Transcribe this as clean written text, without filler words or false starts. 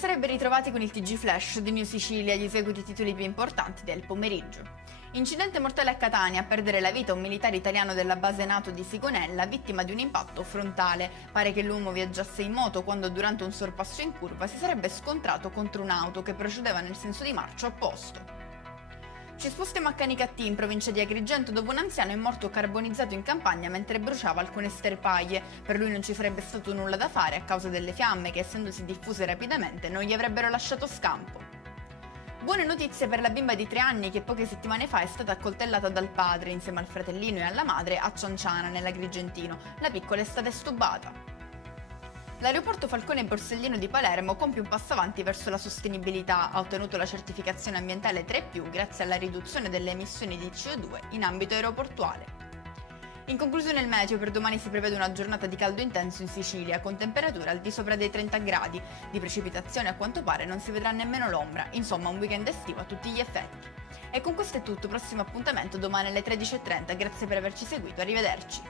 sarebbe ritrovati con il TG Flash di New Sicilia, gli eseguiti titoli più importanti del pomeriggio. Incidente mortale a Catania, a perdere la vita un militare italiano della base NATO di Sigonella, vittima di un impatto frontale. Pare che l'uomo viaggiasse in moto quando durante un sorpasso in curva si sarebbe scontrato contro un'auto che procedeva nel senso di marcia opposto. Ci spostiamo a Canicattì, in provincia di Agrigento, dove un anziano è morto carbonizzato in campagna mentre bruciava alcune sterpaglie. Per lui non ci sarebbe stato nulla da fare a causa delle fiamme che, essendosi diffuse rapidamente, non gli avrebbero lasciato scampo. Buone notizie per la bimba di 3 anni che poche settimane fa è stata accoltellata dal padre insieme al fratellino e alla madre a Cianciana, nell'Agrigentino. La piccola è stata estubata. L'aeroporto Falcone Borsellino di Palermo compie un passo avanti verso la sostenibilità, ha ottenuto la certificazione ambientale 3+, grazie alla riduzione delle emissioni di CO2 in ambito aeroportuale. In conclusione il meteo, per domani si prevede una giornata di caldo intenso in Sicilia, con temperature al di sopra dei 30 gradi. Di precipitazione a quanto pare non si vedrà nemmeno l'ombra, insomma un weekend estivo a tutti gli effetti. E con questo è tutto, prossimo appuntamento domani alle 13:30, grazie per averci seguito, arrivederci.